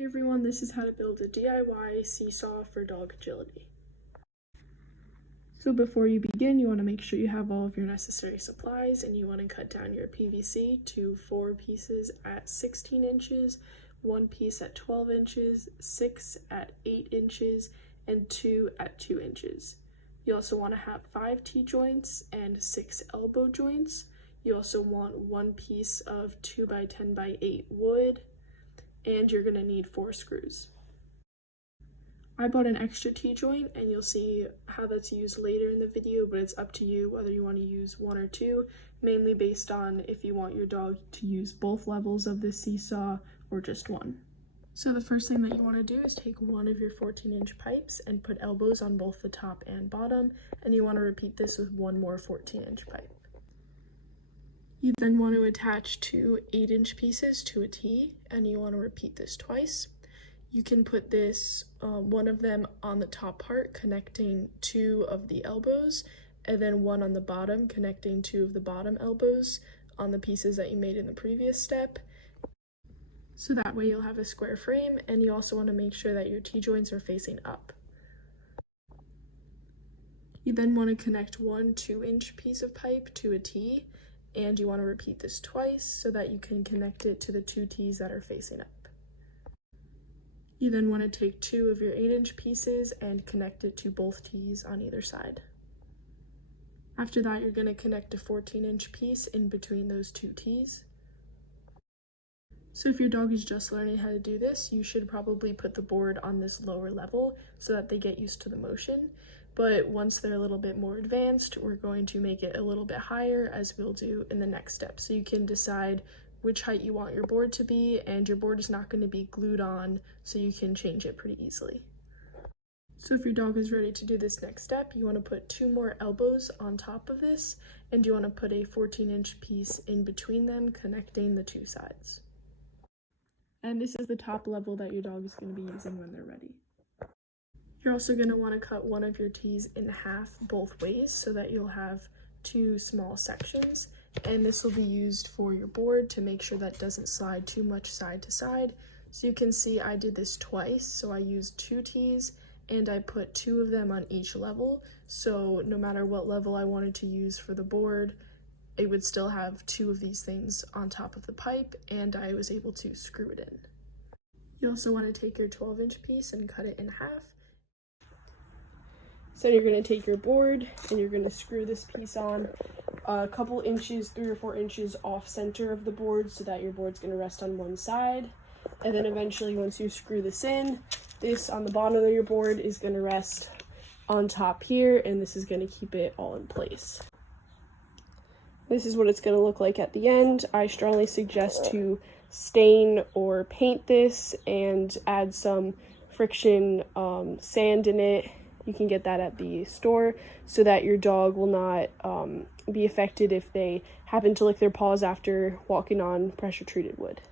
Hey everyone, this is how to build a DIY seesaw for dog agility. So before you begin, you want to make sure you have all of your necessary supplies, and you want to cut down your PVC to 4 pieces at 16 inches, 1 piece at 12 inches, 6 at 8 inches, and 2 at 2 inches. You also want to have 5 T-joints and 6 elbow joints. You also want 1 piece of 2x10x8 wood, and you're going to need 4 screws. I bought an extra T-joint, and you'll see how that's used later in the video, but it's up to you whether you want to use 1 or 2, mainly based on if you want your dog to use both levels of the seesaw or just one. So the first thing that you want to do is take one of your 14-inch pipes and put elbows on both the top and bottom, and you want to repeat this with one more 14-inch pipe. You then want to attach 2 8-inch pieces to a T, and you want to repeat this twice. You can put this, one of them on the top part, connecting 2 of the elbows, and then one on the bottom, connecting 2 of the bottom elbows on the pieces that you made in the previous step. So that way you'll have a square frame, and you also want to make sure that your T-joints are facing up. You then want to connect one 2-inch piece of pipe to a T, and you want to repeat this twice so that you can connect it to the 2 T's that are facing up. You then want to take 2 of your 8-inch pieces and connect it to both T's on either side. After that, you're going to connect a 14-inch piece in between those 2 T's. So if your dog is just learning how to do this, you should probably put the board on this lower level so that they get used to the motion. But once they're a little bit more advanced, we're going to make it a little bit higher, as we'll do in the next step. So you can decide which height you want your board to be, and your board is not going to be glued on, so you can change it pretty easily. So if your dog is ready to do this next step, you want to put 2 more elbows on top of this, and you want to put a 14-inch piece in between them, connecting the 2 sides. And this is the top level that your dog is going to be using when they're ready. You're also going to want to cut one of your T's in half both ways so that you'll have 2 small sections, and this will be used for your board to make sure that it doesn't slide too much side to side. So you can see I did this twice, so I used 2 T's and I put 2 of them on each level, so no matter what level I wanted to use for the board, it would still have 2 of these things on top of the pipe, and I was able to screw it in. You also want to take your 12-inch piece and cut it in half. So you're going to take your board and you're going to screw this piece on a couple inches, 3 or 4 inches off center of the board, so that your board's going to rest on one side. And then eventually, once you screw this in, this on the bottom of your board is going to rest on top here, and this is going to keep it all in place. This is what it's going to look like at the end. I strongly suggest to stain or paint this and add some friction sand in it. You can get that at the store, so that your dog will not be affected if they happen to lick their paws after walking on pressure treated wood.